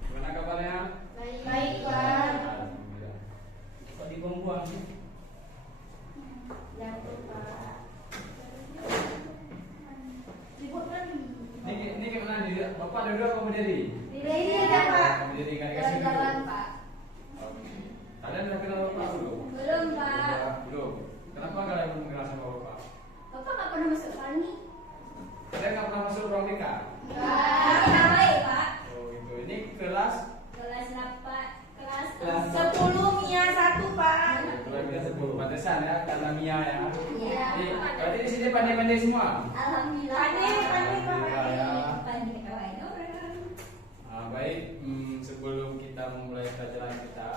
Gimana kabarnya? Baik, Pak. Kok dibuang-buang sih? Jatuh, Pak. Sibuk kan? Ini kemana nih? Bapak duduk apa berdiri? Ini aja, Pak. Berdiri, nggak dikasih duduk. Jalan, Pak. Oke. Kalian udah kenal Bapak belum? Belum, Pak. Belum. Kenapa kalian belum kenal sama Bapak? Bapak nggak pernah masuk kami. Kalian nggak pernah masuk ruang BK? Nggak baik, Pak. Oh gitu. Ini kelas? Kelas 8, kelas Kelas 10, Mia 1, Pak. Kelas 10. Pantesan ya, karena Mia ya. Iya, Pak. Berarti di sini pandai-pandai semua? Alhamdulillah. Pandai, pandai, Pak. Alhamdulillah ya. Pandai kawan orang. Baik, sebelum kita memulai pelajaran kita,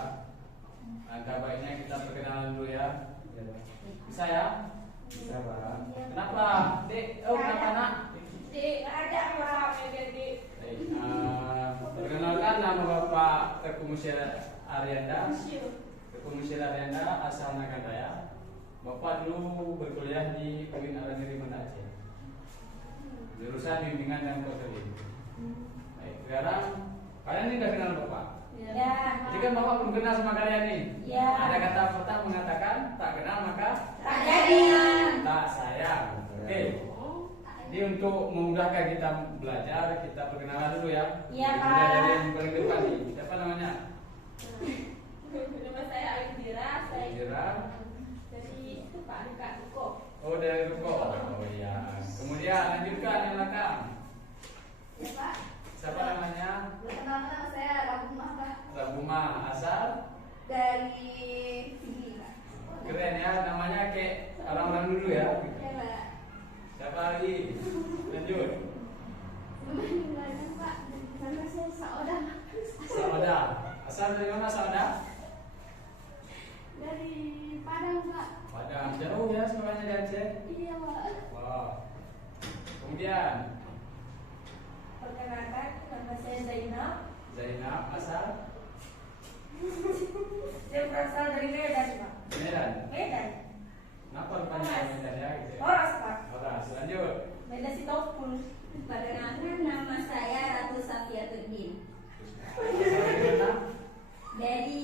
angka baiknya kita perkenalan dulu ya. Bisa ya? Bisa, Pak. Kenapa? Dek, kenapa, Nak? Dek, ada apa jadi? Baik, perkenalkan nama Bapak Teguh Musyara Arianda. Teguh Musyara Arianda, asal Naganraya. Bapak dulu berkuliah di UIN Al-Azhar Banda Aceh. Jurusan Bimbingan dan Konseling. Baik, sekarang kalian ini udah kenal Bapak? Ya. Jadi kan Bapak belum kenal sama kalian nih. Ya. Ada kata pertama mengatakan tak kenal maka Tak jadi. tak sayang. Oke. Jadi untuk memudahkan kita belajar, kita perkenalan dulu ya. Iya, Kita Pak. dari yang paling depan nih. Siapa namanya? Nama saya Alindira, saya Jira. dari itu Pak Dekat Buko. Oh, dari Ruko. Oh iya. Kemudian lanjutkan yang belakang. Ya, Pak. Siapa namanya? Perkenalkan nama saya Rahumah, Pak. Rabuma asal. Dari sini, Pak. Keren ya, namanya kayak orang-orang dulu ya. Ya, Pak. Siapa lagi? Lanjut. Sebelumnya, Pak. Nama saya Saoda. Saoda. Asal dari mana Saoda? Dari Padang, Pak. Padang. Jauh ya sekolahnya di Aceh. Iya, Pak. Wow. Kemudian Perkenalkan, nama saya Zainab. Zainab asal Saya berasal dari Medan, Pak. Medan. Medan. Kenapa rupanya Medan ya gitu ya? Horas, Pak. Oke, lanjut. Medan Sitopul. Perkenalkan nama saya Ratu Safiatuddin. Asal dari mana? Dari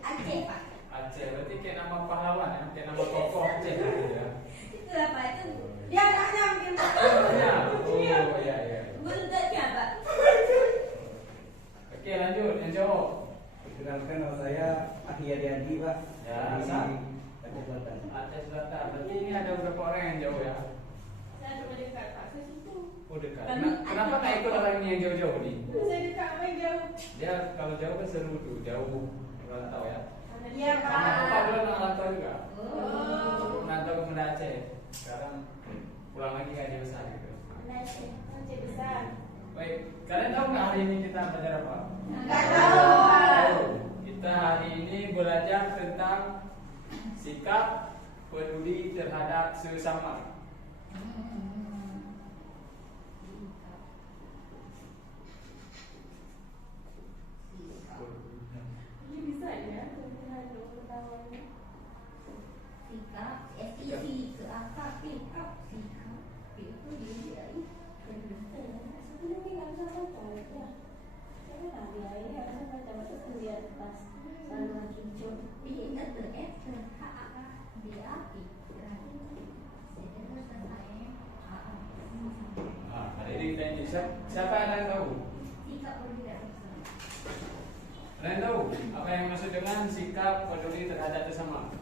Aceh, Pak. Aceh. Berarti kayak nama pahlawan ya, kayak nama tokoh Aceh gitu ya. Itulah, Pak. Itu Dia anaknya mungkin, Pak. Contohnya. Oh iya iya. buntutnya, Pak. Oke, lanjut yang jawab. Perkenalkan nama saya Ahyadi Pak. Ya, Dari asal? Aceh Selatan. Aceh Selatan. Berarti ini ada beberapa orang yang jauh ya. Saya cuma dekat, Pak. Ke situ. Oh dekat. Kenapa nggak ikut orang ini yang jauh-jauh nih? Saya dekat, apa yang jauh? Dia kalau jauh kan seru tuh, jauh merantau ya. Iya, Sama Bapak Pak. dulu merantau juga. Oh. Merantau ke Banda Aceh. Sekarang pulang lagi ke Aceh besar gitu. Aceh besar. Baik, kalian tahu nggak hari ini kita belajar apa? Nggak tahu, Pak. Tahu. Kita hari ini belajar tentang sikap peduli terhadap sesama. Ini bisa ya? Pengetahuannya. Sikap, SIC ke akar, sikap, sikap. Itu dia. Sebenarnya nggak bisa baca ya. Saya kan dia ini harusnya baca kuliah pas saluran kincur. Dia ter H A dia Hari ini kita ini siapa yang ada tahu? sikap berbeda. Kalian tahu apa yang maksud dengan sikap peduli terhadap sesama?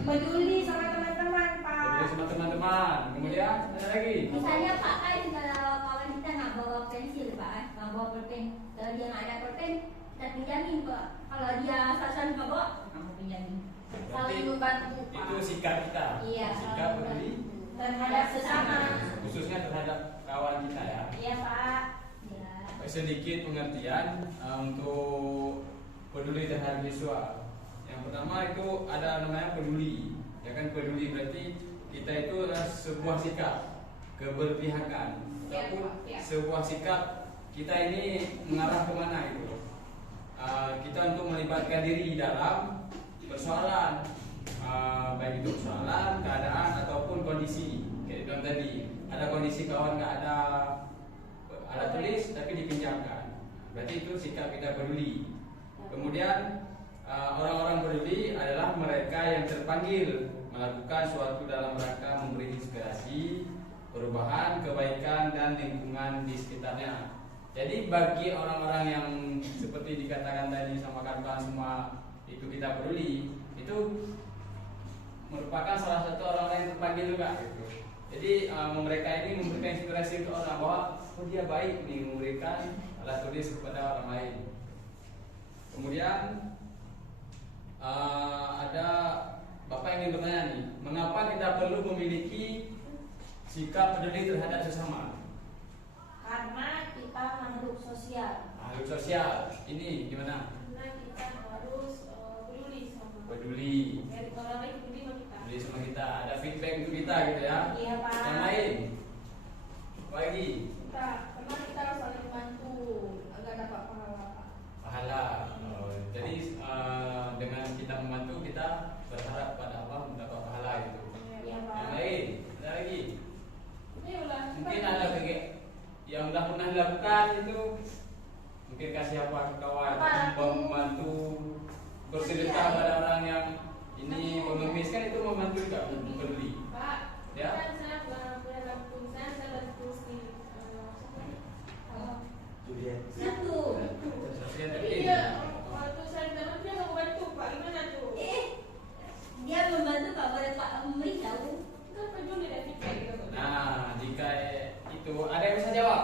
Peduli sama teman-teman, Pak. Peduli sama teman-teman. Kemudian ada lagi. Misalnya Pak kan kalau kawan kita nggak bawa pensil Pak, nggak bawa pulpen, kalau dia nggak ada pulpen kita pinjamin Pak. Kalau dia sasaran nggak bawa, kamu pinjamin. Saling membantu Pak. Itu sikap kita. Iya. Sikap peduli Terhadap sesama. khususnya terhadap kawan kita ya. Iya, Pak. Ya. Sedikit pengertian untuk peduli terhadap siswa. Yang pertama itu ada namanya peduli. Ya kan peduli berarti kita itu adalah sebuah sikap keberpihakan. Ya, Ataupun ya. sebuah sikap kita ini mengarah kemana itu. Kita untuk melibatkan diri dalam persoalan baik itu persoalan, keadaan ataupun kondisi. Kayak bilang tadi, ada kondisi kawan nggak ada alat tulis tapi dipinjamkan, berarti itu sikap kita peduli. Kemudian orang-orang peduli adalah mereka yang terpanggil melakukan suatu dalam rangka memberi inspirasi, perubahan, kebaikan dan lingkungan di sekitarnya. Jadi bagi orang-orang yang seperti dikatakan tadi sama kawan-kawan semua itu kita peduli, itu merupakan salah satu orang yang terpanggil juga gitu. Jadi mereka ini memberikan inspirasi untuk orang bahwa oh dia baik nih memberikan alat tulis kepada orang lain. Kemudian ada Bapak ingin bertanya nih, mengapa kita perlu memiliki sikap peduli terhadap sesama? Karena kita makhluk sosial. Makhluk sosial ini gimana? Karena kita harus peduli sama Peduli. dari orang lain, peduli sama kita. Peduli sama kita, ada feedback untuk kita gitu ya. Iya, Pak. Yang lain? Apa lagi? Karena kita harus saling membantu agar dapat pahala, Pak. Pahala. Jadi dengan kita membantu kita berharap pada Allah mendapat pahala gitu. Iya, Pak. Yang lain? Ada lagi? Ini udah. Mungkin ada yang udah pernah dilakukan itu, mungkin kasih apa ke kawan, membantu bersedekah pada orang yang ini pengemis, kan itu membantu juga, peduli. Pak, Ya. kan saya punya kampung, saya bantu di Juliet. Satu. Sosial Tapi mungkin. dia waktu saya minta bantu dia nggak bantu, Pak. Gimana tuh? Dia membantu Pak boleh Pak memberitahu. Kan peduli dan feedback gitu. Nah, jika itu ada yang bisa jawab?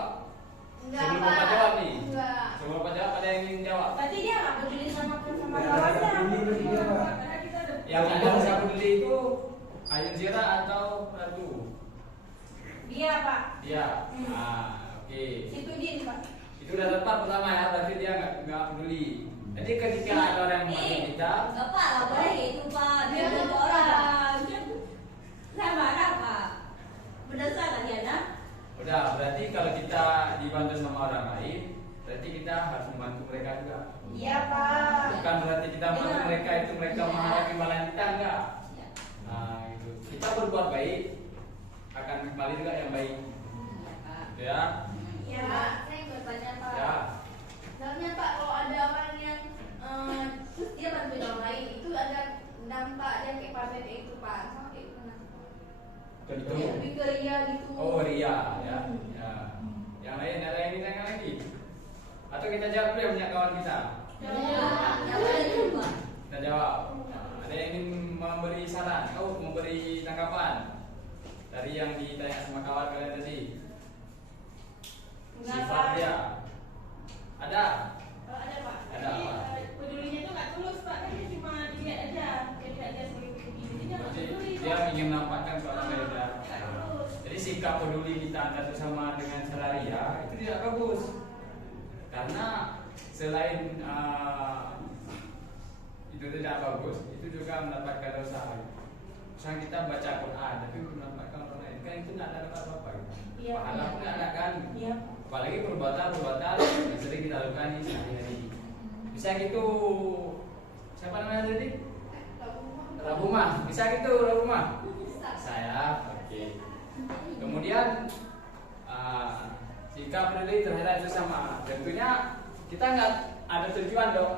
Enggak, Sebelum Pak. Bapak jawab nih. Enggak. Sebelum Bapak jawab, ada yang ingin jawab? Berarti dia nggak peduli sama Nggak ada kawannya. peduli dia, Pak. Karena kita udah Yang ada rasa peduli itu Ayun Zira atau Ratu? dia, Pak. Dia. Oke. Itu dia, Pak. Itu udah tepat pertama ya, berarti dia nggak peduli. Jadi ketika ada orang yang membantu kita, Bapak nggak boleh itu Pak. Dia membantu orang. Saya marah Pak. Berdasar kan ya nak? udah berarti kalau kita dibantu sama orang lain, berarti kita harus membantu mereka juga. Iya, Pak. Bukan berarti kita membantu mereka itu mereka Iya. mengharap imbalan kita, enggak. Ya. Nah itu kita berbuat baik akan kembali juga yang baik, Iya Pak. ya. Iya, Pak. Saya ikut banyak Pak. Ya. Misalnya Pak, kalau ada orang yang terus dia bantuin orang lain, itu ada dampak dia kayak paten itu, Pak. Sama kayak gimana? Tentu. Ya, lebih ke ria gitu. Oh ria, ya. Ya. Yang lain ada yang ditanya lagi? Atau kita jawab dulu ya punya kawan kita? Ya, yang lain juga. Kita jawab. Nah, ada yang ingin memberi saran, memberi tanggapan dari yang ditanya sama kawan kalian tadi? Enggak, Sifat Pak. dia ada? Ada, Pak. Ada, Jadi, Pak. pedulinya tuh nggak tulus, Pak. Kan dia cuma dilihat aja. Dia lihat aja sebagai peduli. Jadi dia nggak Berarti peduli, dia Pak. ingin menampakkan ke orang lain ya. Nggak tulus. Jadi sikap peduli kita antar sesama dengan cara ria itu tidak bagus. Karena selain itu tidak bagus, itu juga mendapatkan dosa. Misalnya kita baca Quran tapi mendapatkan orang lain, kan itu tidak ada apa-apa. Iya, Pahala iya. pun tidak ada kan. Iya. Apalagi perbuatan-perbuatan yang sering kita lakukan di sehari-hari. Bisa gitu. Siapa namanya tadi? Rabumah. Bisa gitu Rabumah? Saya. Oke. Kemudian sikap peduli terhadap sesama. Tentunya kita nggak ada tujuan dong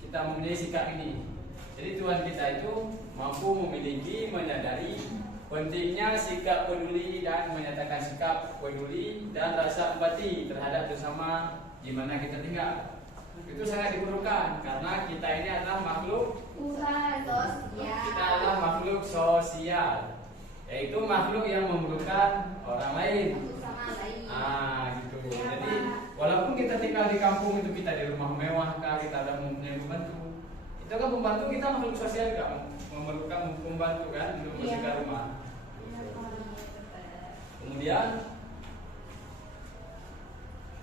kita memilih sikap ini. Jadi Tuhan kita itu mampu memiliki, menyadari pentingnya sikap peduli dan menyatakan sikap peduli dan rasa empati terhadap sesama di mana kita tinggal. Itu sangat diperlukan karena kita ini adalah makhluk Tuhan sosial. kita adalah makhluk sosial, yaitu makhluk yang memerlukan orang lain. Sama lain. Gitu. Jadi walaupun kita tinggal di kampung itu kita di rumah mewah kah, kita ada mempunyai pembantu. Itu kan pembantu kita makhluk sosial kan, memerlukan pembantu kan untuk membersihkan rumah. Kemudian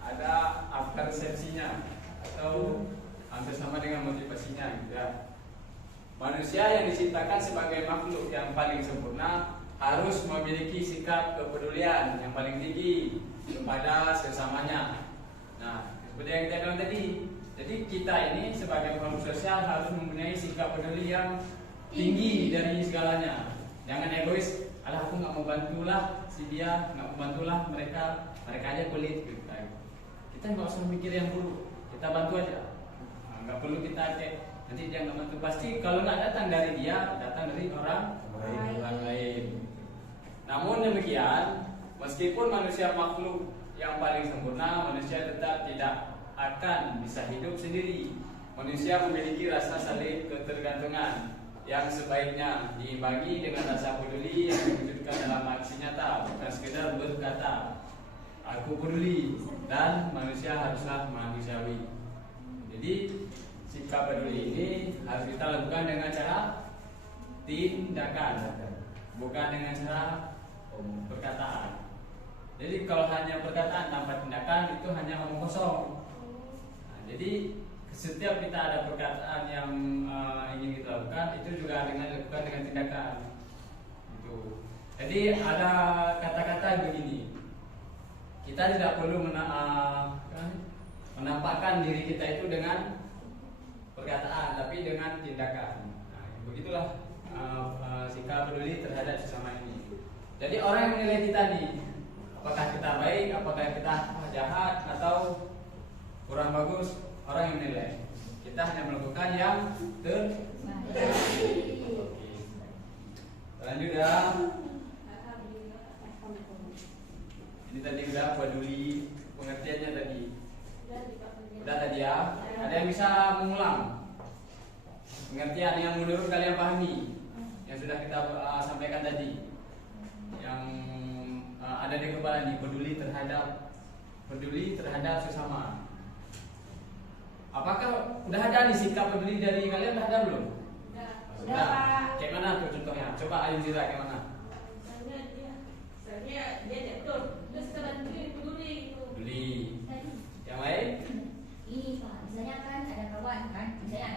ada after resepsinya atau hampir sama dengan motivasinya gitu ya. Manusia yang diciptakan sebagai makhluk yang paling sempurna harus memiliki sikap kepedulian yang paling tinggi kepada sesamanya. Nah, seperti yang kita bilang tadi, jadi kita ini sebagai makhluk sosial harus mempunyai sikap peduli yang tinggi dari segalanya. Jangan egois. Alah, aku nggak mau bantulah si dia, nggak mau bantulah mereka aja pelit. Gitu. Kita nggak usah mikir yang buruk. Kita bantu aja. Nggak perlu kita cek. Nanti dia nggak bantu. Pasti kalau nggak datang dari dia, datang dari orang lain. Namun demikian, meskipun manusia makhluk yang paling sempurna, manusia tetap tidak akan bisa hidup sendiri. Manusia memiliki rasa saling ketergantungan yang sebaiknya dibagi dengan rasa peduli yang diwujudkan dalam aksi nyata, bukan sekedar berkata aku peduli, dan manusia haruslah manusiawi. Jadi sikap peduli ini harus kita lakukan dengan cara tindakan, bukan dengan cara perkataan. Jadi kalau hanya perkataan tanpa tindakan itu hanya omong kosong. Nah, jadi setiap kita ada perkataan yang ingin kita lakukan, itu juga dengan dilakukan dengan tindakan. Gitu. Jadi ada kata-kata begini. Kita tidak perlu menampakkan diri kita itu dengan perkataan, tapi dengan tindakan. Nah, begitulah sikap peduli terhadap sesama ini. Jadi orang yang menilai kita nih, apakah kita baik, apakah kita jahat atau kurang bagus, orang yang menilai. Kita hanya melakukan yang terbaik. Lanjut ya. Ini tadi udah peduli, pengertiannya tadi. Udah tadi ya. Ada yang bisa mengulang pengertian yang menurut kalian pahami yang sudah kita sampaikan tadi, yang ada di kepala nih, peduli terhadap sesama. Apakah udah ada nih sikap peduli dari kalian? Udah ada belum? Udah, Pak. Kayak mana tuh contohnya? Coba Ayun Zira, kayak mana? Misalnya dia jatuh, terus kita bantuin peduli gitu. Peduli. Yang lain? Ini Pak, misalnya kan ada kawan kan, dia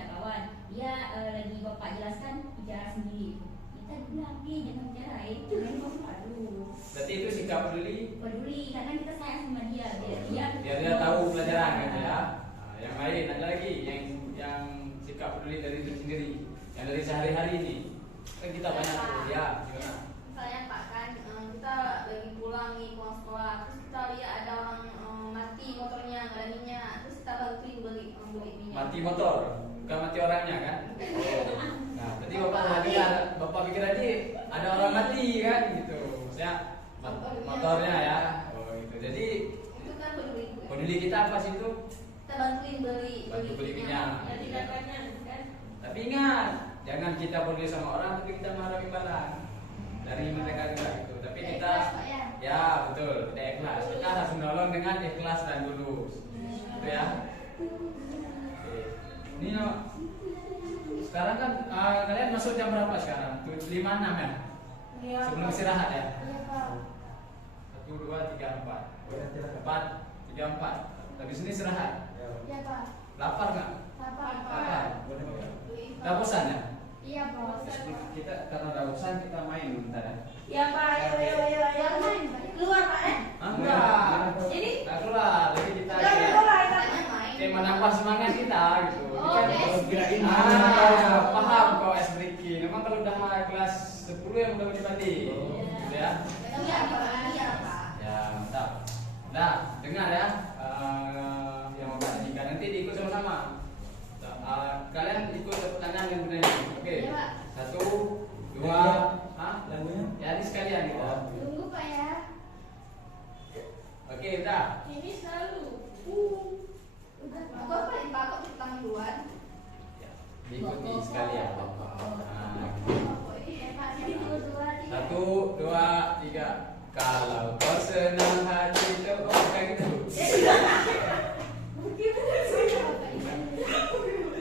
lagi bapak jelaskan bicara sendiri. Kita bilang jangan bicara itu, jangan aduh. Berarti itu sikap peduli Karena kita sayang sama dia, biar dia tahu pelajaran gitu ya. Nah, yang lain ada lagi yang sikap peduli dari diri sendiri, yang dari sehari-hari ini. Kan kita banyak tuh ya, gimana? Misalnya Pak kan kita lagi pulang sekolah, terus kita lihat ada orang mati motornya, nggak ada minyak, terus kita bantuin beli minyak. Mati motor, bukan mati orangnya kan? Nah, berarti bapak pikir aja ada orang mati kan gitu, maksudnya motornya ya. Oh gitu. Jadi Itu kan peduli. peduli kita apa sih itu? Kita bantuin beli minyak. Jadi dapatnya kan. Tapi ingat, jangan kita peduli sama orang tapi kita mengharap imbalan dari mereka juga gitu. Tapi kita Ikhlas, Pak, ya betul, kita ikhlas. Kita harus menolong dengan ikhlas dan tulus. Gitu ya. Oke. Ini sekarang kan kalian masuk jam berapa sekarang? 5.6 ya? Iya, Sebelum Pak. istirahat ya? Iya, Pak. 1, 2, 3, 4 3, 4. Habis ini istirahat. Iya, Pak. Lapar nggak? Lapar. Lapar. Udah bosan ya? Iya, Pak. Kita karena udah bosan kita main bentar ya. Iya, Pak. Ayo. Keluar, Pak, Enggak. Jadi Nah, keluar. Jadi kita kayak menambah semangat kita gitu. Oh, Ini oke. paham kok es breaking. Memang kalau udah kelas 10 yang udah menikmati. Gitu ya. Iya, Pak. Ya, mantap. Nah, dengar ya. Yang mau jika nanti diikut sama-sama. Kalian ikut tepuk tangan yang benar. Oke. Iya, Pak. 1, 2, Lagunya? ya ini sekalian kita. Tunggu, Pak ya. Oke, udah. Ini selalu. Udah. Aku apa yang Pak kok tangan duluan? Ya, diikuti sekalian. Nah, Satu. 1, 2, 3. Kalau kau senang hati itu, oh kayak gitu.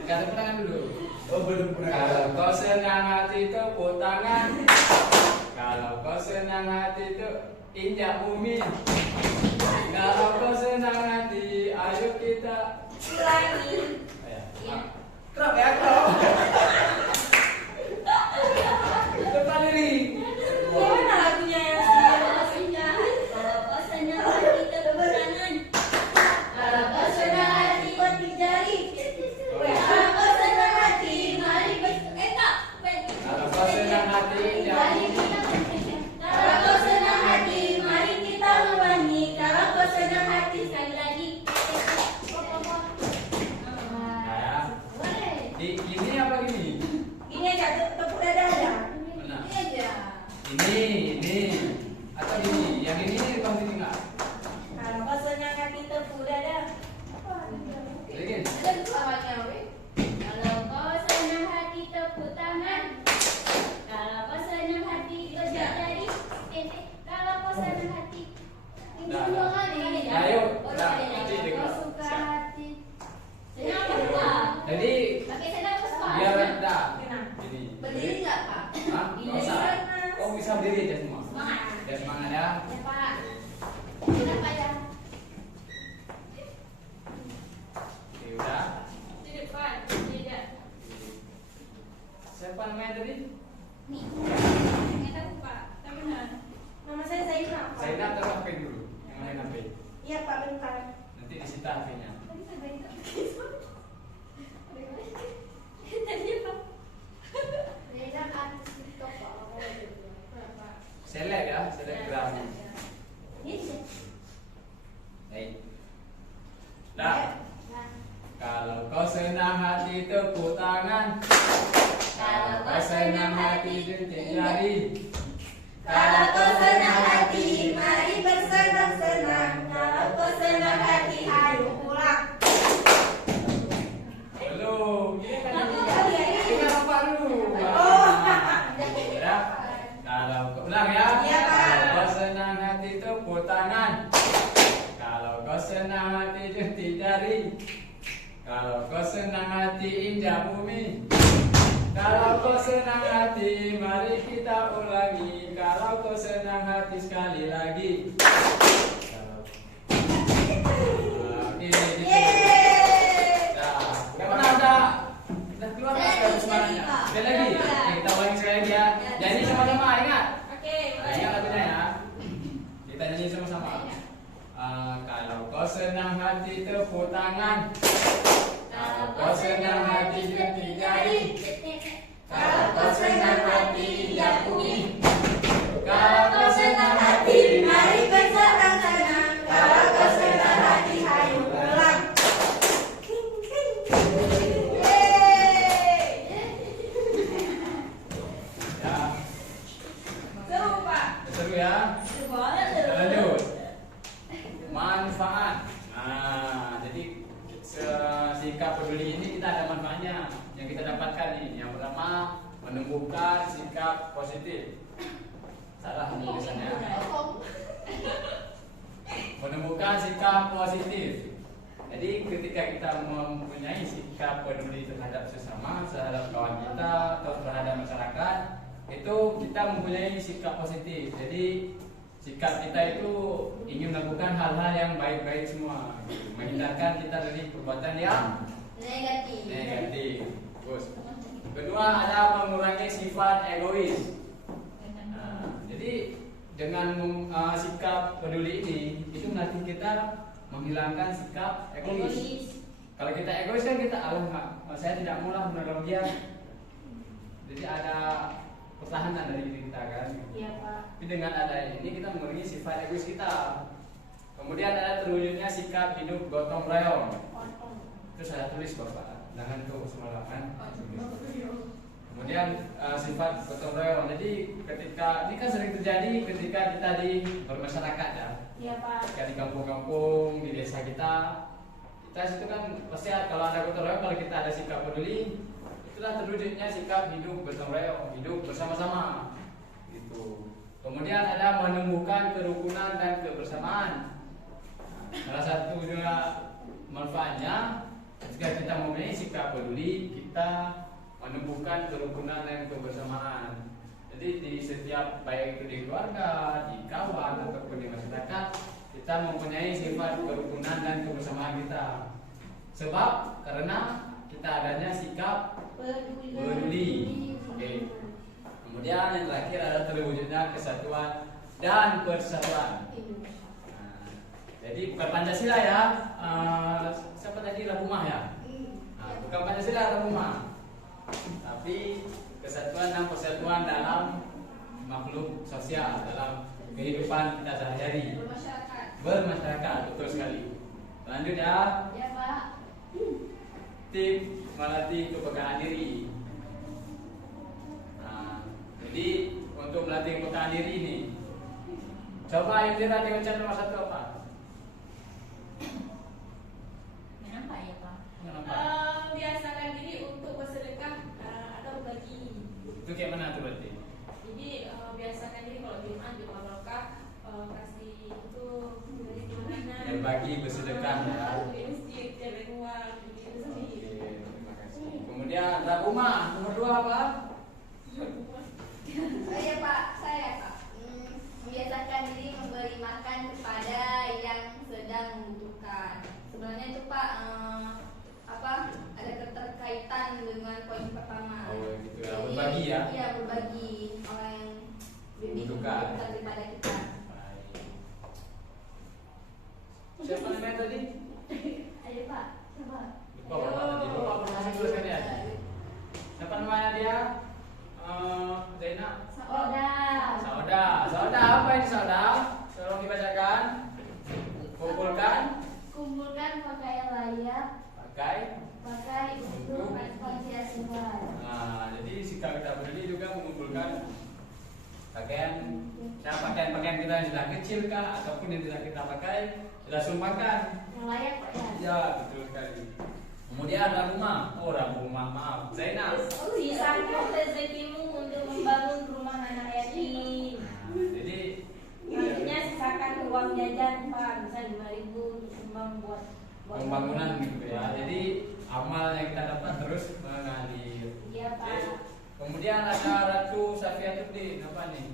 Gak tepuk tangan dulu. Oh, belum pernah. Kalau kau senang hati tepuk tangan. Kalau kau senang hati itu injak bumi. Kalau kau senang hati, ayo kita Ulangi. Iya. Kerap ya kau. Depan diri. Gimana lagunya yang Kalau kau senang hati tepuk tangan. Kalau kau senang hati petik jari. Kalau kau senang hati mari tak. Ini atau ini, yang ini kamu tinggal. Kalau kau senang hati terpuda dah. Lagi. Ada suaranya, weh. Kalau kau senang hati tepuk tangan. Kalau kau senang hati gojek jari. Kalau kau senang hati. Dah. Dua kali. Ayo, Oh, dah, ada nanti yang dengar. kau suka Siap. hati. Senang apa suka? Jadi Pakai senang apa suka? biar dah. Senang. Ini. Berdiri nggak, Pak? Hah? Nggak usah. Oh bisa berdiri aja semua. Semangat. Ya semangat ya. Ya Pak. Kenapa ya? Oke, udah. Di depan. Tidak. Siapa namanya tadi? Nih. Nggak tahu Pak. Tak benar. Nama saya Zainab, Pak. Saya nak taruh HP dulu. Yang lain HP. Iya, Pak, bentar. Nanti disita HP-nya. Tadi saya baik tak Tadi apa? Beda artis TikTok, Pak. Select ya, selebgram. Ini sih. Baik. Dah. Kalau kau senang hati tepuk tangan. Kalau kau senang hati jentik jari. Kalau kau senang hati, mari bersenang-senang. Kalau kau senang hati, ayo pulang. Belum. Apa? Dengar apa dulu? Oh. Ya. Kalau kau ulang ya. Iya, Pak. Kalau kau senang hati tepuk tangan. Kalau kau senang hati jentik jari. Kalau kau senang hati injak bumi. Kalau kau senang hati, mari kita ulangi. Kalau kau senang hati sekali lagi. Oke, gitu. Yeay. Dah. Udah keluar Saya kan lagi, suaranya? Pak. Sekali lagi. Oke, kita ulangi sekali lagi ya. Nyanyi sama-sama, ingat. Oke, Ingat lagunya ya. Kita nyanyi sama-sama. Kalau kau senang hati tepuk tangan. Kalau kau senang hati jentik jari. Kalau kau senang hati injak bumi. Kalau kau senang hati, Mari bersenang-senang. Kalau kau senang hati, ayo pulang. ya. Seru, Pak. Seru ya. boleh Kita lanjut. Manfaat. Nah, jadi sikap peduli ini kita ada manfaatnya yang kita dapatkan nih. Yang pertama, menumbuhkan sikap positif. Salah tulisannya. Menumbuhkan sikap positif. Jadi ketika kita mempunyai sikap peduli terhadap sesama, terhadap kawan kita atau terhadap masyarakat, itu kita mempunyai sikap positif. Jadi sikap kita itu ingin melakukan hal-hal yang baik-baik semua, menghindarkan kita dari perbuatan yang negatif. Terus, kedua ada mengurangi sifat egois. Nah, jadi dengan sikap peduli ini itu nanti kita menghilangkan sikap egois. Kalau kita egois kan kita saya tidak maulah menolong dia. Jadi ada pertahanan dari diri kita kan. Iya, Pak. Tapi dengan ada ini kita mengurangi sifat egois kita. Kemudian ada terwujudnya sikap hidup gotong royong. Itu saya tulis Bapak, jangan tuh semalam kan. Kemudian sifat gotong royong. Jadi ketika ini kan sering terjadi ketika kita di bermasyarakat ya. Iya, Pak. Ketika di kampung-kampung, di desa kita situ kan pasti kalau ada gotong royong, kalau kita ada sikap peduli, itulah terwujudnya sikap hidup gotong royong, hidup bersama-sama. Gitu. Kemudian ada menumbuhkan kerukunan dan kebersamaan. Salah satu juga manfaatnya jika kita mempunyai sikap peduli, kita menumbuhkan kerukunan dan kebersamaan. Jadi di setiap baik itu di keluarga, di kawan ataupun di masyarakat, kita mempunyai sifat kerukunan dan kebersamaan kita. Sebab karena kita adanya sikap peduli. Oke. Kemudian yang terakhir adalah terwujudnya kesatuan dan persatuan. Nah, jadi bukan Pancasila ya. Siapa tadi Rahumah ya? Nah, bukan Pancasila Rahumah. Tapi kesatuan dan persatuan dalam makhluk sosial, dalam kehidupan kita sehari-hari. Bermasyarakat, betul sekali. Lanjut ya. Ya Pak. Tip melatih kepekaan diri. Nah, jadi untuk melatih pembekaan diri ini. Coba Indira diucap nomor 1 apa? Kenapa ya Pak? Kenapa? Biasakan diri untuk bersedekah atau berbagi. Itu kayak mana tuh berarti? Jadi biasakan diri kalau Jumat barokah kasih itu dari mana? Berbagi, bersedekah ya. Di masjid, cari uang, gitu Oke, sih. terima kasih. Kemudian Rahuma, nomor 2 apa? Saya Pak, membiasakan diri memberi makan kepada yang sedang membutuhkan. Sebenarnya itu Pak, ada keterkaitan dengan poin pertama. Oh gitu ya, berbagi ya. Iya, berbagi orang yang lebih Membutuhkan. membutuhkan daripada kita. Baik. Siapa namanya tadi? Ayo Pak, coba. Lupa Bapak tadi, lupa promosi dulu sekalian. Siapa namanya dia? Zainab. Sauda apa ini Sauda? Tolong dibacakan. Kumpulkan pakaian layak pakai untuk konsumsi luar. Nah, jadi sikap kita berdiri juga mengumpulkan pakaian kita yang sudah kecil kah ataupun yang tidak kita pakai sudah sumbangkan. Yang layak Pak ya. Ya, betul sekali. Kemudian rumah, maaf, Zainab. Sisakan rezekimu untuk membangun rumah anak yatim. Nah, jadi Nantinya sisakan uang jajan Pak, bisa 5.000 sumbang buat pembangunan gitu ya. Jadi amal yang kita dapat terus mengalir. Iya Oke. Pak. Kemudian ada Ratu Safiatuddin, apa nih?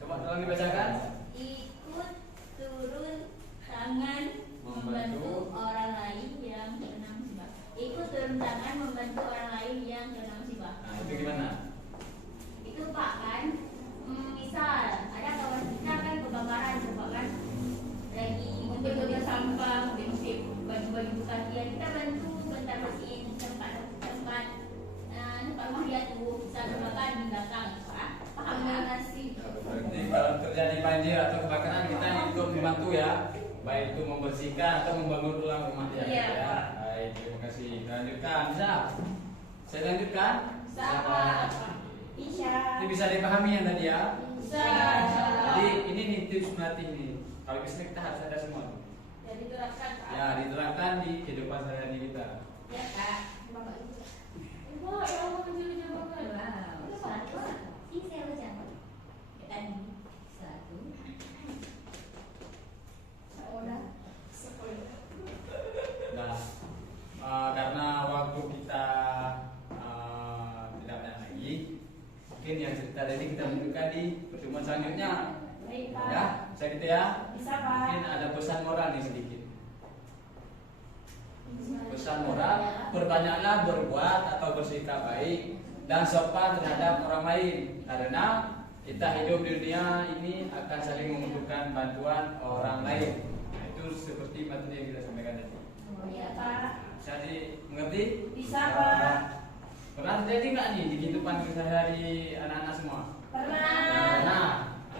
Coba tolong dibacakan. Ikut turun tangan membantu orang lain yang kena musibah. Ikut turun tangan membantu orang lain yang kena musibah. Nah, itu gimana? Itu Pak kan, misal ada kawan kita kan kebakaran coba kan, lagi ngambil sampah, ngambil baju-baju bekas dia, kita bantu bentar bersihin tempat rumah dia tuh, bisa kebakaran di belakang, Pak. Paham nggak? Berarti kalau terjadi banjir atau kebakaran kita ikut membantu ya, baik itu membersihkan atau membangun ulang rumahnya. Iya, ya. Pak. Baik, terima kasih. Lanjutkan, bisa? Saya lanjutkan. Bisa, Pak. Bisa. Itu bisa dipahami yang tadi ya. Bisa. Jadi ini nih tips melatih nih. Kalau bisa kita harus ada semua. Jadi terapkan Pak. Ya, diterapkan di kehidupan sehari-hari kita. Ya Kak. Bapak Ibu. Wah, ya Allah kecil-kecil banget. Wow. Satu. Ini saya baca. Ya tadi. Satu. Udah. Sekolah. Nah, karena waktu kita tidak banyak lagi, mungkin yang cerita tadi kita lanjutkan di pertemuan selanjutnya. Baik Pak. Ya, bisa gitu ya. Bisa Pak. Mungkin ada pesan moral nih sedikit. Pesan moral, perbanyaklah berbuat atau bersikap baik dan sopan terhadap orang lain, karena kita hidup di dunia ini akan saling membutuhkan bantuan orang lain. Nah, itu seperti materi yang kita sampaikan tadi. Oh Iya ya Pak. Bisa dimengerti? Bisa Pak. Pernah terjadi nggak nih di kehidupan sehari-hari anak-anak semua? Pernah. Nah,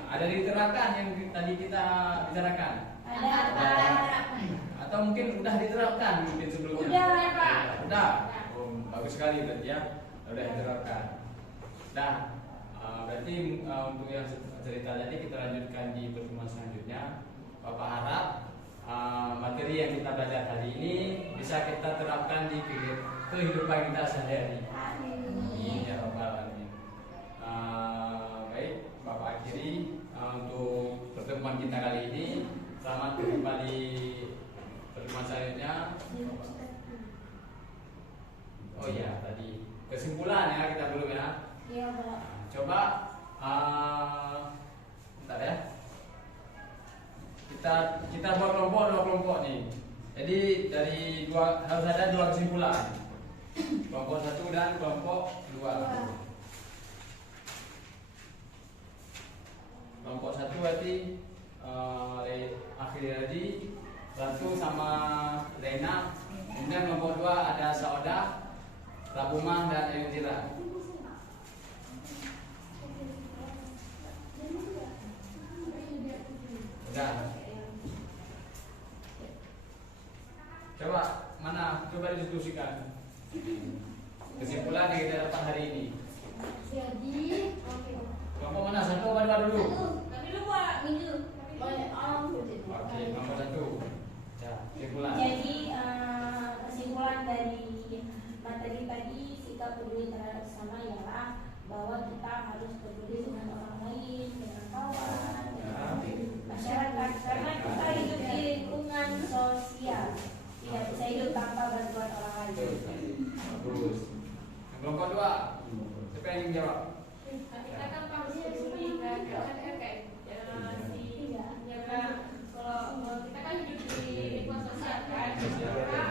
ada diterapkan yang tadi kita bicarakan? Ada Pak. Atau mungkin udah diterapkan mungkin sebelumnya? Udah, Pak. Udah. Oh, bagus sekali berarti ya. Udah diterapkan. Nah, berarti untuk yang cerita tadi kita lanjutkan di pertemuan selanjutnya. Bapak harap materi yang kita belajar hari ini bisa kita terapkan di kehidupan kita sehari-hari. Amin ya rabbal alamin. Baik, Bapak akhiri untuk pertemuan kita kali ini. Selamat berjumpa di pertemuan selanjutnya. Oh iya, tadi kesimpulan ya kita belum ya. Iya Pak. Coba bentar ya. Kita buat dua kelompok nih. Jadi dari harus ada dua kesimpulan. Kelompok 1 dan kelompok 2. Kelompok 1 berarti akhir tadi Ratu sama Lena. Kemudian kelompok 2 ada Sauda, Rabumah dan Ayudira. Udah. Coba mana? Coba didiskusikan kesimpulan yang kita dapat hari ini. Jadi Kelompok dua dulu. Tapi lu buat minggu. Banyak orang gitu. Oke, nomor 1. Ya, kesimpulan. Jadi kesimpulan dari materi tadi, sikap peduli terhadap sesama ialah bahwa kita harus peduli dengan orang lain, dengan kawan, dengan masyarakat, karena kita hidup di lingkungan sosial, tidak bisa hidup tanpa bantuan orang lain. Bagus. Yang kelompok 2. Siapa yang ingin jawab? Kita kan harus peduli kan, karena kayak si jaga kalau kita kan hidup di lingkungan sosial kan, maka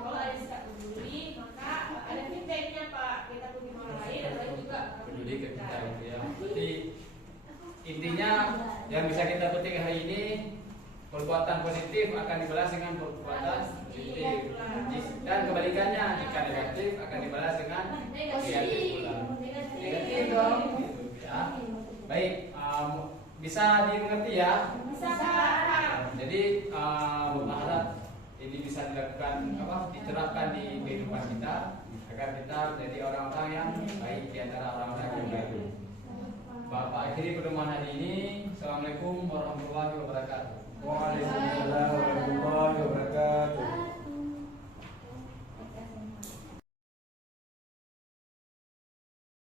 kalau ada sikap peduli maka ada feedbacknya Pak, kita peduli sama orang lain, dan lain juga Peduli ke kita gitu ya. Jadi intinya yang bisa kita petik hari ini, perbuatan positif akan dibalas dengan perbuatan positif. Dan kebalikannya, jika negatif akan dibalas dengan negatif pula. Negatif dong. Gitu, ya. Baik, bisa dimengerti ya. Bisa Pak. Jadi berharap ini bisa dilakukan diterapkan di kehidupan kita agar kita menjadi orang-orang yang baik di antara orang-orang yang baik. Bapak akhiri pertemuan hari ini. Assalamualaikum warahmatullahi wabarakatuh. Waalaikumsalam.